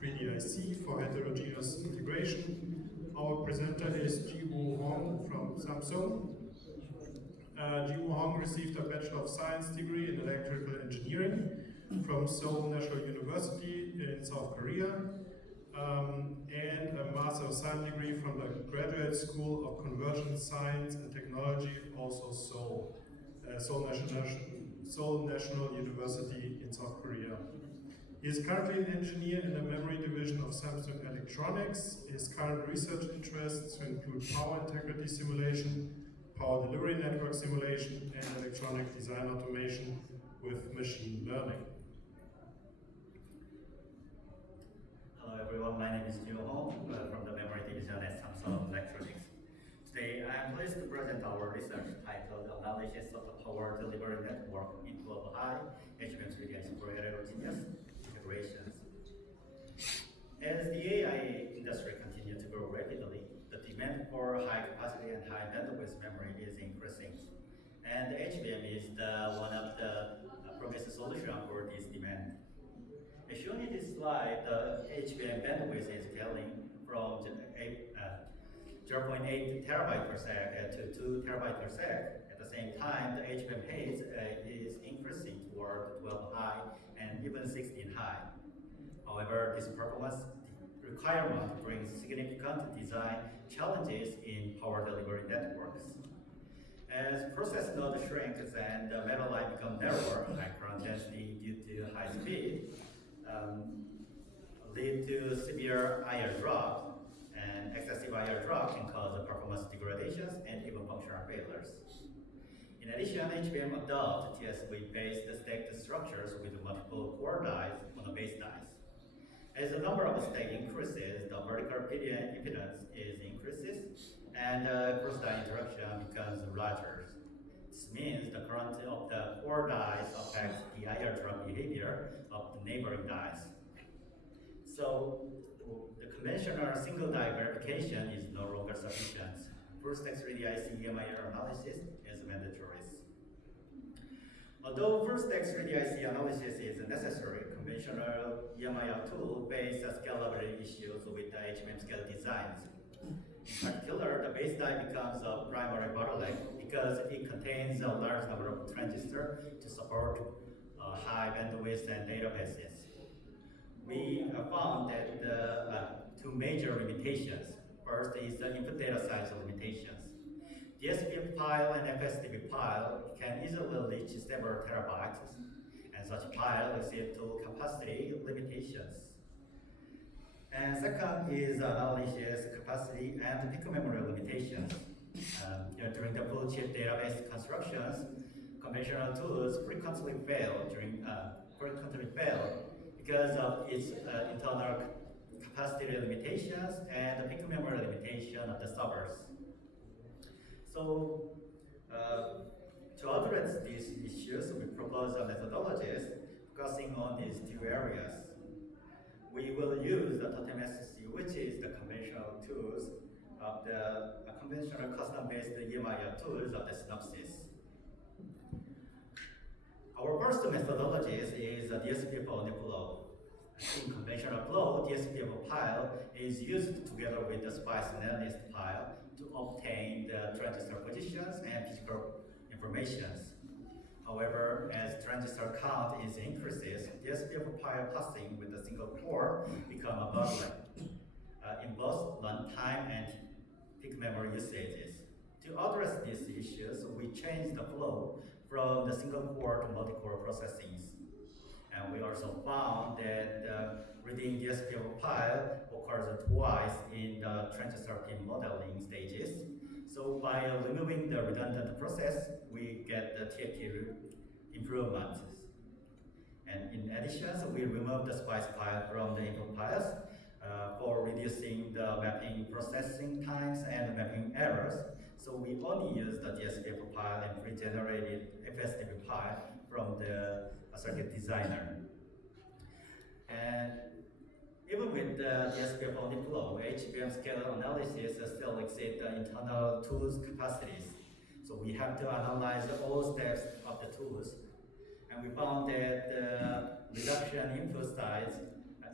3DIC for heterogeneous integration. Our presenter is Ji-Woo Hong from Samsung. Ji-Woo Hong received a Bachelor of Science degree in Electrical Engineering from Seoul National University in South Korea, and a Master of Science degree from the Graduate School of Convergent Science and Technology, also Seoul National University in South Korea. He is currently an engineer in the memory division of Samsung Electronics. His current research interests include power integrity simulation, power delivery network simulation, and electronic design automation with machine learning. Hello everyone, my name is Ji-Woo Hong from the memory division at Samsung Electronics. Today I am pleased to present our research titled Analysis of the Power Delivery Network in 12 high HBM 3D for Heterogeneous Integrations. As the AI industry continues to grow rapidly, the demand for high capacity and high bandwidth memory is increasing. And HBM is one of the promising solutions for this demand. As shown in this slide, the HBM bandwidth is scaling from 0.8 terabyte per sec to 2 terabyte per sec. At the same time, the HBM pace is increasing toward 12 high and even 16 high. However, this performance requirement brings significant design challenges in power delivery networks. As process node shrinks and the metal line becomes narrower, high current density due to high speed lead to severe IR drop, and excessive IR drop can cause performance degradations and even functional failures. In addition, HBM adopts TSV-based stacked structures with multiple core dies on the base dies. As the number of stacks increases, the vertical impedance increases, and cross die interaction becomes larger. This means the current of the core dies affects the IR drop behavior of the neighboring dies. So the conventional single die verification is no longer sufficient. First X3DIC EMIR analysis is mandatory. Although first X3DIC analysis is necessary, conventional EMIR tool face scalability issues with the HBM scale designs. In particular, the base die becomes a primary bottleneck because it contains a large number of transistors to support high bandwidth and databases. We found that the two major limitations. First is the input data size limitations. DSP file and FSDP file can easily reach several terabytes, and such file receive tool capacity limitations. And second is analysis capacity and peak memory limitations. During the full chip database constructions, conventional tools frequently fail because of its internal capacity limitations and the peak memory limitation of the servers. So, to address these issues, we propose a methodologies focusing on these two areas. We will use the totem SSC, which is the conventional tools of the conventional custom-based EMIR tools of the Synopsys. Our first methodology is the DSP-only flow. In conventional flow, DSP file is used together with the SPICE netlist file to obtain the transistor positions and physical informations. However, as transistor count increases, DSP file passing with a single core become a bottleneck in both runtime and peak memory usages. To address these issues, we changed the flow from the single core to multi-core processing. And we also found that reading DSP file occurs twice in the transistor pin modeling stages. So by removing the redundant process, we get the TFT improvements. And in addition, so we remove the SPICE file from the input files for reducing the mapping processing times and mapping errors. So we only use the DSP file and pre-generated FSDP file from the circuit designer. And even with the DSP only flow, HBM scale analysis still exceeds the internal tools capacities. So we have to analyze all steps of the tools. And we found that the reduction input size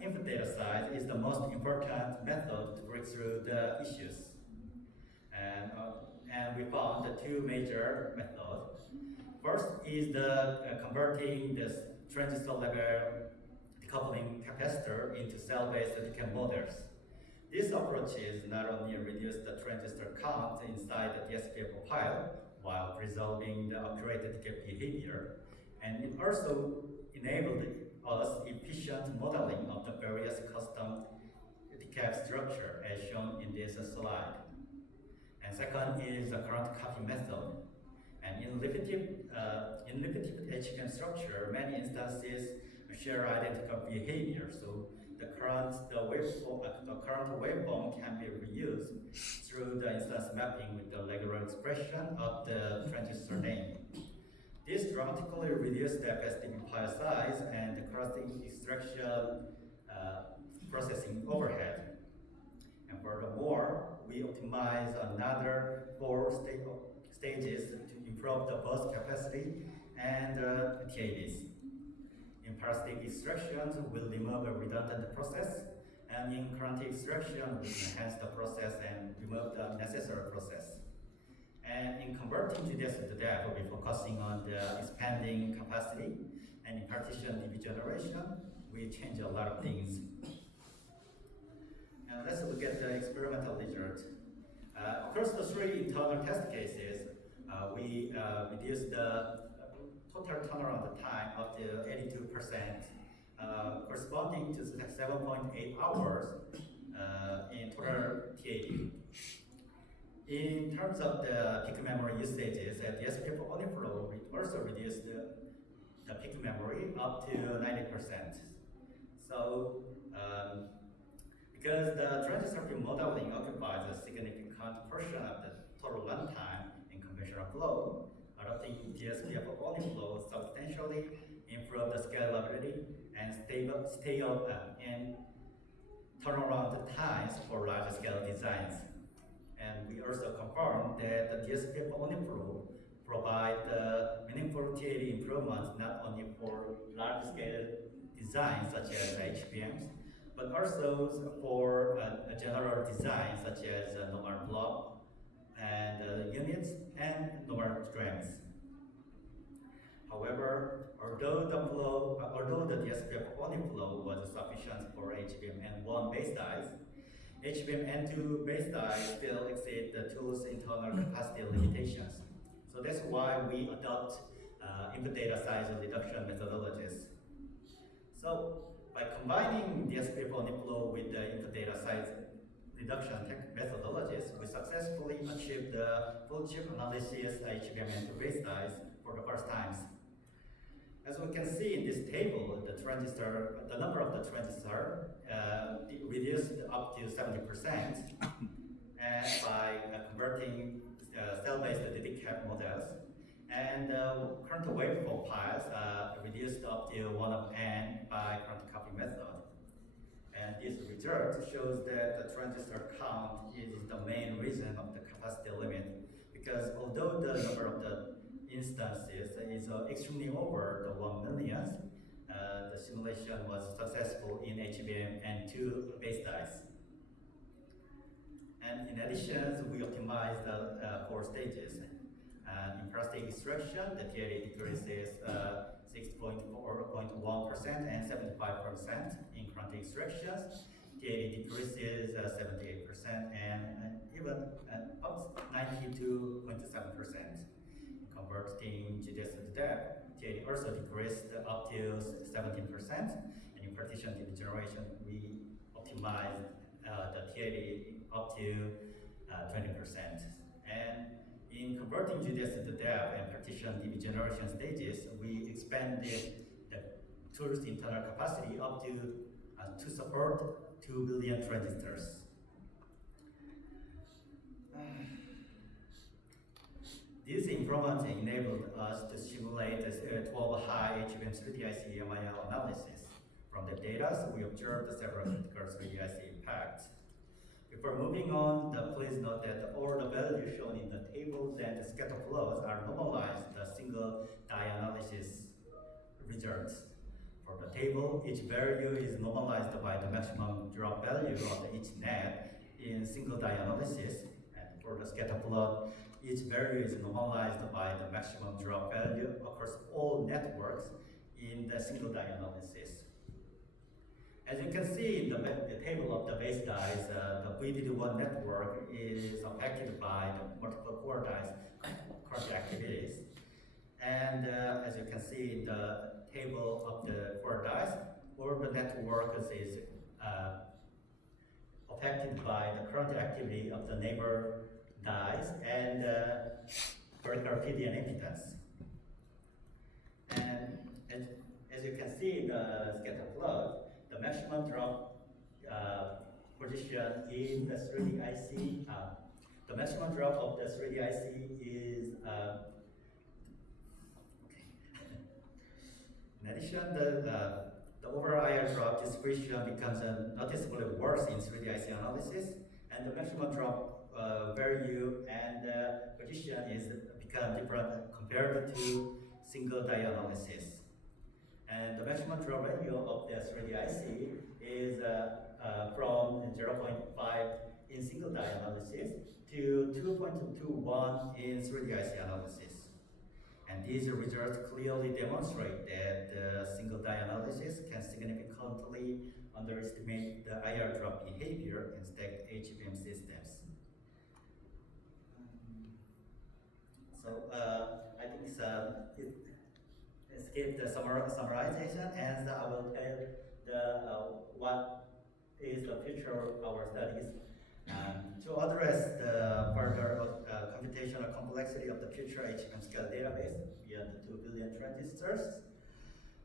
input data size is the most important method to break through the issues. And we found the two major methods. First is the converting this transistor level decoupling capacitor into cell-based decay models. This approach is not only reduce the transistor count inside the DSPFO pile while preserving the accurate decay behavior, and it also enabled us efficient modeling of the various custom decay structure as shown in this slide. And second is the current copy method. And in repetitive HBM structure, many instances share identical behavior. So the current waveform can be reused through the instance mapping with the regular expression of the transistor name. This dramatically reduces the FSDP pile size and the cross-link extraction processing overhead. And furthermore, we optimize another 4 stages to improve the burst capacity and TADs. In parasitic extractions, we'll remove a redundant process, and in current extraction, we enhance the process and remove the unnecessary process. And in converting GDS to DAP, we'll be focusing on the expanding capacity, and in partition degeneration, we change a lot of things. And let's look at the experimental result. Across the 3 internal test cases, we reduced the total turnaround time up to 82%, corresponding to 7.8 hours in total TAD. In terms of the peak memory usages, at the SPF only flow, we also reduced the peak memory up to 90%. So, because the transistor modeling occupies a significant portion of the total runtime in conventional flow, adopting DSPF only flow substantially improve the scalability and stay up in turnaround times for large scale designs. And we also confirmed that the DSPF only flow provide meaningful TAD improvements not only for large scale designs such as HBMs, but also for a general design such as normal block and units and normal strings. However, although the DSPF only flow was sufficient for HBM N1 base dies, HBM N2 base dies still exceed the tool's internal capacity limitations. So that's why we adopt input data size reduction methodologies. So by combining DSPF only flow with the input data size reduction methodologies, we successfully achieved the full chip analysis HBM N2 base dies for the first times. As we can see in this table, the number of the transistor reduced up to 70% and by converting cell-based DDCAP models. And current waveform piles reduced up to 1 of n by current copy method. And this result shows that the transistor count is the main reason of the capacity limit, because although the number of the instances is extremely over the 1 millionth, the simulation was successful in HBM and 2 base dies. And in addition, we optimized the 4 stages. In parasitic extraction, the TAD decreases 6.1% and 75%. In current extractions, TAD decreases 78% and even up 92.7%. Converting GDS to DAP, TAD also decreased up to 17%, and in partition degeneration, we optimized the TAD up to 20%. And in converting GDS to DAP and partition degeneration stages, we expanded the tool's internal capacity up to support 2 billion transistors. These improvements enabled us to simulate a 12 high HBM 3D-IC MIL analysis. From the data, we observed several critical 3D-IC impacts. Before moving on, please note that all the values shown in the tables and the scatter plots are normalized the single die analysis results. For the table, each value is normalized by the maximum drop value of each net in single die analysis. And for the scatter plot, each value is normalized by the maximum drop value across all networks in the single die analysis. As you can see in the table of the base dies, the VDD1 network is affected by the multiple core dies current activities. And as you can see in the table of the core dies, all the networks is affected by the current activity of the neighbor dies and vertical PDN impedance. And as you can see in the scatter plot, the maximum drop position in the 3D IC, the maximum drop of the 3D IC is, in addition, the overall IR drop distribution becomes noticeably worse in 3D IC analysis, and the maximum drop value and position is become different compared to single die analysis. And the maximum drop value of the 3D IC is from 0.5 in single die analysis to 2.21 in 3D IC analysis. And these results clearly demonstrate that the single die analysis can significantly underestimate the IR drop behavior in stacked HBM systems. So I think skip the summarization, and I will tell what is the future of our studies. To address the further computational complexity of the future HBM scale database beyond the 2 billion transistors,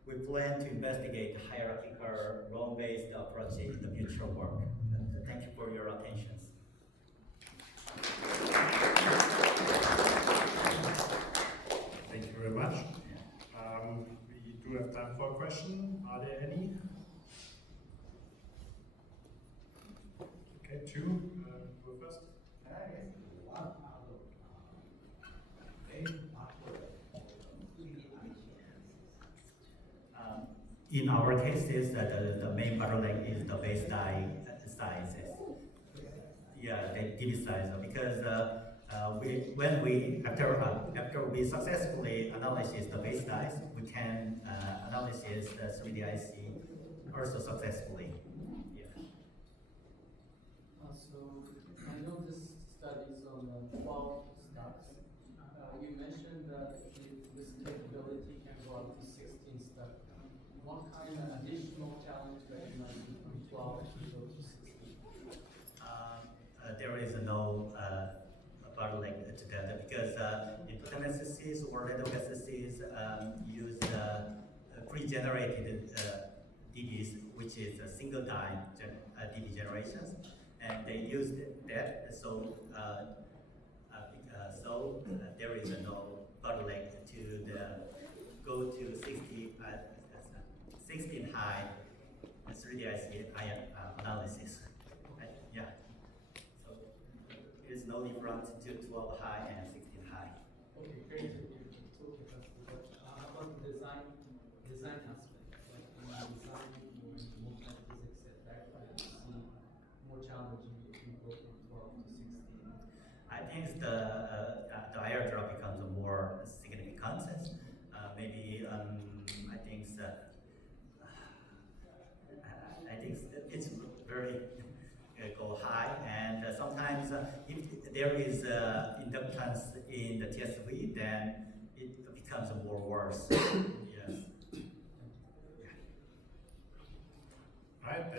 we plan to investigate hierarchical row-based approach in the future work. Thank you for your attention. Thank you very much. We do have time for a question. Are there any? Okay, two. Go first. In our cases, the main bottleneck is the base die sizes. Yeah, the DB size, because after we successfully analyze the base dies, we can analyze the 3D IC also successfully. Yeah. So I know this study is on 12 stacks. You mentioned that this capability can go up to 16 stacks. What kind of additional challenge recognized from 12 to go to 16? There is no bottleneck to that, because input MSCs or random SSCs use pre-generated DBs, which is a single die DB generations, and they use that. So there is no bottleneck to go to 16 high 3D IC analysis. Yeah. So there's no difference to 12 high and 16 high. Okay, great. About the design aspect, like when you design more into multi-physics effect, I see more challenging if you go from 12 to 16. I think the IR drop becomes more significant. Maybe I think it's very go high, and sometimes if there is inductance in the TSV, then it becomes more worse.